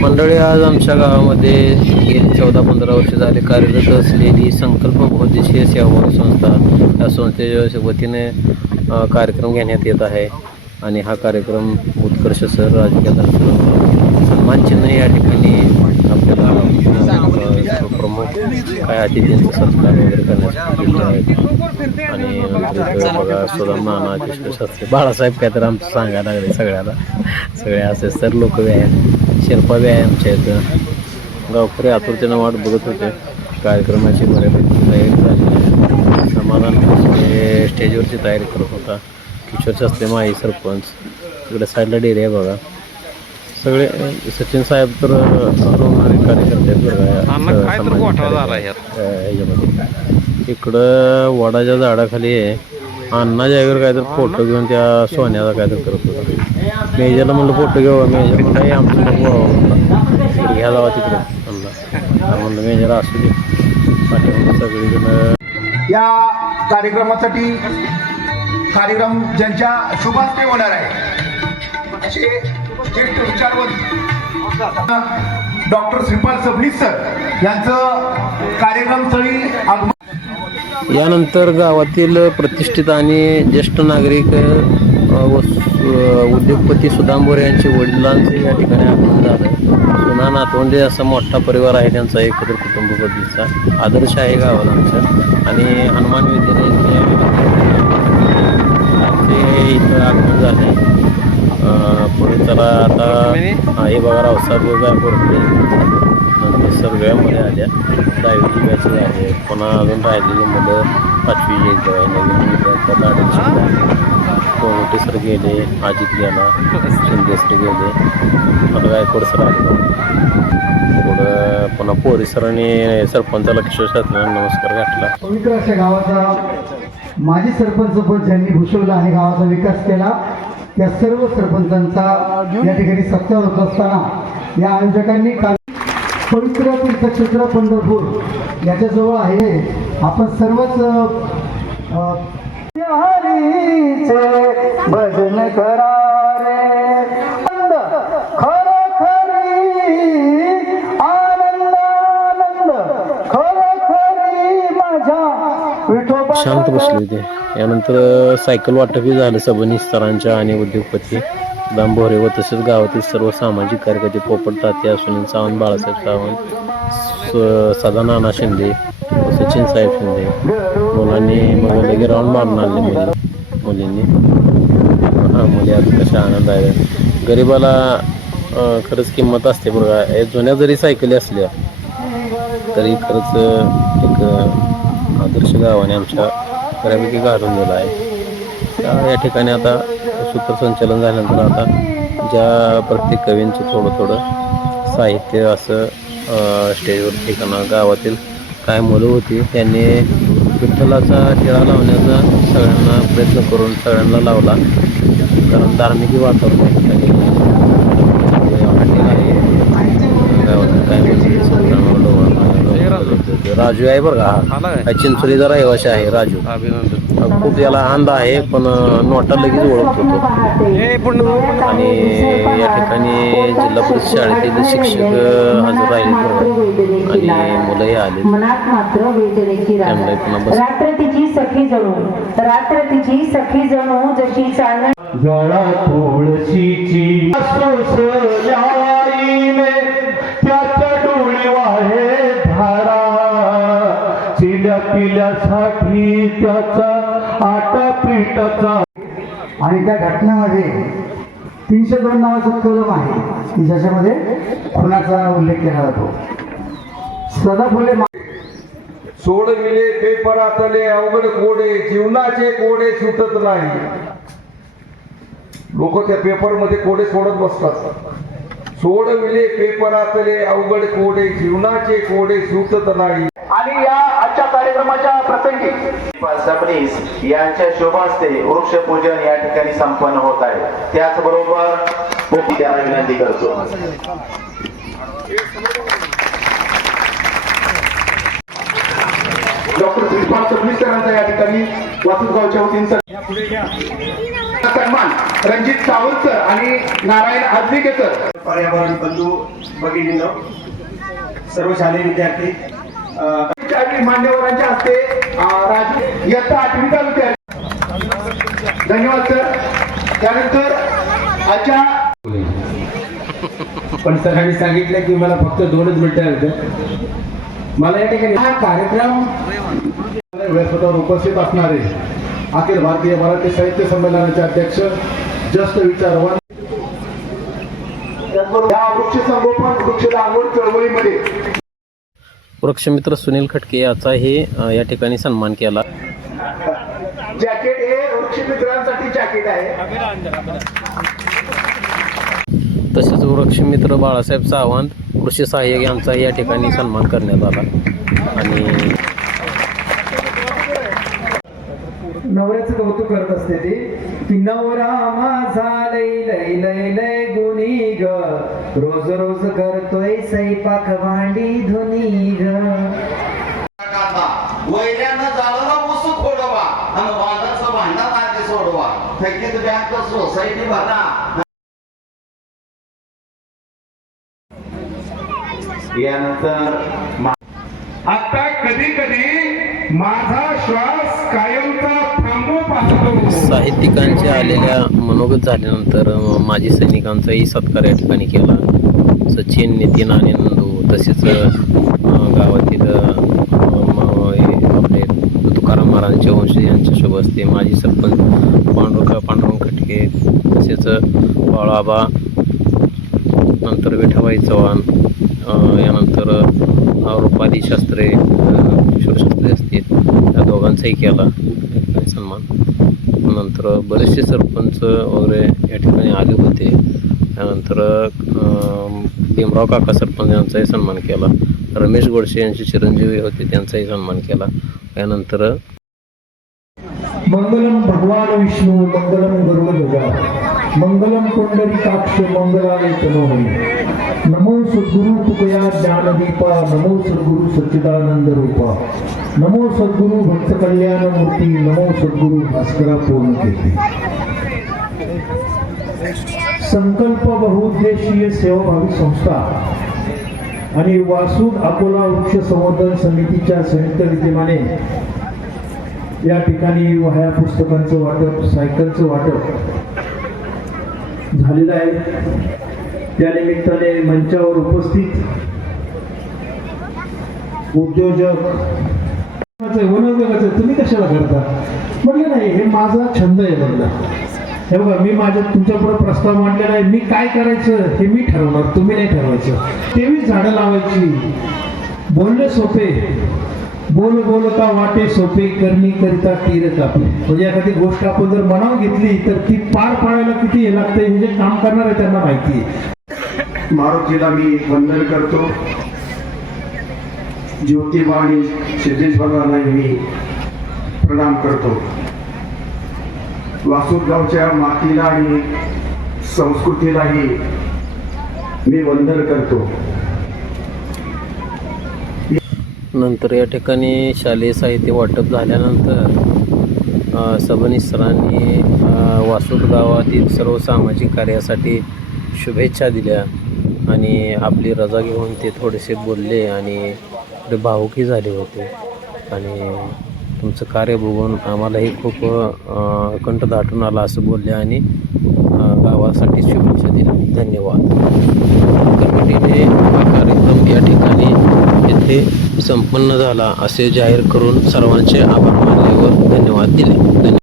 मंडळी, आज आमच्या गावामध्ये गेली 14-15 वर्ष झाले कार्यरत असलेली संकल्प बहुउद्देशीय सेवा संस्था या संस्थेच्या वतीने कार्यक्रम घेण्यात येत आहे. आणि हा कार्यक्रम उत्कर्ष सर राजकीय सन्मान चिन्ह या ठिकाणी आपल्याला प्रमुख काय अतिथींचा सत्कार वगैरे करण्यासाठी आहेत. आणि बघा सुदाम नाना शास्त्री बाळासाहेब काय तर आमचं सांगायला लागले सगळे असे सर लोक बी आहेत, शिरपा बी आहे आमच्या इथं. गावकरी आतुरतेनं वाट बघत होते. कार्यक्रमाची बऱ्यापैकी तयारी झाली. समाधान स्टेजवरची तयारी करत होता. किशोर शास्त्री माई सरपंच, तिकडे साईडला डेरी आहे बघा. सगळे सचिन साहेब तर कार्यकर्ते आहेत बघा ह्याच्यामध्ये. इकडं वडाच्या झाडाखाली आहे अण्णा जागेवर काय तर फोटो घेऊन त्या सोन्याचा काय तर करत होता. मेजरला म्हणलं फोटो घेऊ. मेजर म्हणलं आमचं नको घ्या जावा तिकडं अण्णा म्हणलं मेजर असू दे. पाठीमागे सगळीजण या कार्यक्रमासाठी कार्यक्रम ज्यांच्या शुभास्ते होणार आहे असे ज्येष्ठ विचारवंत डॉक्टर श्रीपाल सबनीस सर यांचं कार्यक्रमस्थळी आगमन. यानंतर गावातील प्रतिष्ठित आणि ज्येष्ठ नागरिक व उद्योगपती सुदाम बोरे यांचे वडिलांचे या ठिकाणी आगमन झालं. सुना नातवंडे असा मोठा परिवार आहे त्यांचा, एकत्र कुटुंब पद्धतीचा आदर्श आहे गावाला आमच्या. आणि हनुमान विद्यालयाचे इथं आगमन झाले. पुढे चला आता हे बघा रावसाहेब गायकवाड नंतर सगळ्यामध्ये आल्या. 10वी बॅच झाले. पुन्हा अजून राहिलेली मुलं 5वी एक नवीन विद्यार्थ्याला कोमटे सर गेले, अजित गेला, शिंदे सर गेले, आता गायकवाड सर आले. पुढं पुन्हा पोरी सरांनी सरपंचाला किशोर शास्त्रींना नमस्कार घातला. पवित्र अशा गावाचा माजी सरपंच ज्यांनी भूषवला आणि गावाचा विकास केला त्या सर्व सरपंचांचा या ठिकाणी सत्कार होत असताना या आयोजकांनी पवित्र तीर्थक्षेत्र पंढरपूर याच्याजवळ आहे. आपण सर्वच भजन करा रे खरं खरी आनंद आनंद खरं खरी माझ्या विठोबा. शांत बसले होते. यानंतर सायकल वाटपही झालं सबनीस सरांच्या आणि उद्योगपती सुदाम बोरे व तसेच गावातील सर्व सामाजिक कार्यकर्ते पोपट तात्या, सुनील सावंत, बाळासाहेब सावंत, सदा नाना शिंदे, सचिन साहेब शिंदे. मुलांनी मग लगे राऊंड मारून आणले मुलींनी. हां मुली आता कशा आनंद आहे. गरिबाला खरंच किंमत असते बघा. जुन्या जरी सायकली असल्या तरी खरंच एक आदर्श गावाने आमच्या बऱ्यापैकी घालून दिला आहे. या ठिकाणी आता सूत्रसंचालन झाल्यानंतर आता ज्या प्रत्येक कवींचं थोडं साहित्य असं स्टेजवर ठिकाणं गावातील काय मुलं होती त्यांनी विठ्ठलाचा टिळा लावण्याचा सगळ्यांना प्रयत्न करून सगळ्यांना लावला. कारण धार्मिक वातावरण या ठिकाणी गावातील काय राजू आहे बरं का, चिंचोलीचा रहिवासी आहे राजू. खूप याला आनंद आहे पण नोटा लगेच ओळखत होतो. आणि या ठिकाणी जिल्हा परिषद शाळेतील शिक्षक हजर राहिले आणि मुलंही आले. रात्र तिची सखी जणू जशी चालणार जळा तुळशीची त्याच्या डोळे वाहे धारा चिल्या पिल्यासाठी त्याचा आटा पिठाचा. आणि त्या घटनेमध्ये 302 नावाचं कलम आहे की ज्याच्यामध्ये खुनाचा उल्लेख केला जातो. सदा फुले सोडविले पेपरातले अवघड कोडे जीवनाचे कोडे सुटत नाही. लोक त्या पेपरमध्ये कोडे सोडत बसतात. सोडविले पेपरातले अवघड कोडे जीवनाचे कोडे सुटत नाही. आणि या आजच्या कार्यक्रमाच्या प्रसंगी सबनीस यांच्या शोभास्ते वृक्षपूजन या ठिकाणी संपन्न होत आहे. त्याचबरोबर त्यांना विनंती करतो. डॉक्टर श्रीपाल सबनीस सरांचा या ठिकाणी वासुगावच्या वतीने सन्मान रणजित सावंत सर आणि नारायण आजलिके सर पर्यावरण बंधू भगिनींनो, सर्व शालेय विद्यार्थी, मान्यवरांच्या हस्ते इयत्ता 8वीचा विद्यार्थी. धन्यवाद सर. त्यानंतर आजच्या पण सरांनी सांगितलं की मला फक्त 2च मिनिटं होते. मला या ठिकाणी हा कार्यक्रम व्यासपीठावर उपस्थित असणारे अखिल भारतीय मराठी साहित्य संमेलनाचे अध्यक्ष ज्येष्ठ विचारवंत, त्याचबरोबर या वृक्ष संगोपन वृक्ष लागवड चळवळीमध्ये वृक्षमित्र सुनील खटके याचाही या ठिकाणी सन्मान केला. जॅकेट हे वृक्षमित्रांसाठी जॅकेट आहे. तसेच वृक्षमित्र बाळासाहेब सावंत कृषी सहाय्यक यांचाही या ठिकाणी सन्मान करण्यात आला. आणि नवऱ्याचं कौतुक करत असते ते की नवरा माझा लय लय लय लय गुणी ग, रोज रोज करतोय स्वयंपाक भांडी धुनी ग. वैऱ्यानं झालं मुसू खोडवा आणि वादाचं भांडण आधी सोडवा. थकीत बँक सोसायटी भरा. यानंतर आता कधी कधी माझा श्वास कायमचा थांबू पाहतो. साहित्यिकांचे आलेल्या मनोगत झाल्यानंतर माजी सैनिकांचाही सत्कार या ठिकाणी केला. सचिन, नितीन आणि नंदू तसेच गावातील आपले तुकाराम महाराजांचे वंशज यांच्या शुभ हस्ते माजी सरपंच पांडुरंग खटके, तसेच बाळाबा, नंतर विठाबाई चव्हाण, यानंतर रुपाली शास्त्रे, किशोरशास्त्री असतील, या दोघांचाही केला सन्मान. नंतर बरेचसे सरपंच वगैरे या ठिकाणी आले होते. त्यानंतर भीमराव काका सरपंच यांचाही सन्मान केला. रमेश गोडसे यांचे चिरंजीवी होते, त्यांचाही सन्मान केला. त्यानंतर मंगलम भगवान विष्णू मंगलम गरुडध्वजा मंगलम पुंडरीकाक्ष मंगलाय तनोहरी. नमो सद्गुरु तुकया ज्ञानदीपा, नमो सद्गुरु सच्चिदानंद रूपा, नमो सद्गुरु भक्त कल्याण मूर्ती, नमो सद्गुरु भास्करा पूर्ण कीर्ती. संकल्प बहुउद्देशीय सेवाभावी संस्था आणि वासूद अकोला वृक्ष संवर्धन समितीच्या संयुक्त विद्यमाने या ठिकाणी वह्या पुस्तकांचं वाटप, सायकलचं वाटप झालेलं आहे. त्या निमित्ताने मंचावर उपस्थित उद्योजक तुम्ही कशाला करता म्हटलं, नाही हे माझा छंद आहे म्हटलं. हे बघा, मी तुमच्या पुढे प्रस्ताव मांडलेला आहे. मी काय करायचं हे मी ठरवणार, तुम्ही नाही ठरवायचं. तेवीच झाडं लावायची. बोलणे सोपे, बोल बोल का वाटे सोपे, करणी करिता तीर कापे. म्हणजे एखादी गोष्ट आपण जर मनावर घेतली तर ती पार पाडायला किती हे लागतंय म्हणजे काम करणार आहे त्यांना माहिती आहे. मारुतीला मी वंदन करतो. ज्योतिबा आणि सिद्धेश्वरांना मी प्रणाम करतो. वासुदगावच्या मातीला आणि संस्कृतीलाही मी वंदन करतो. नंतर या ठिकाणी शालेय साहित्य वाटप झाल्यानंतर सबनीस सरांनी वासूद गावातील सर्व सामाजिक कार्यासाठी शुभेच्छा दिल्या आणि आपली रजा घेऊन ते थोडेसे बोलले आणि थोडे भावुकही झाले होते. आणि तुमचं कार्य बघून आम्हालाही खूप कंठ दाटून आला असं बोलले आणि गावासाठी शुभेच्छा दिल्या. धन्यवाद. कमिटीने हा कार्यक्रम या ठिकाणी येथे संपन्न झाला असे जाहीर करून सर्वांचे आभार मानले व धन्यवाद दिले.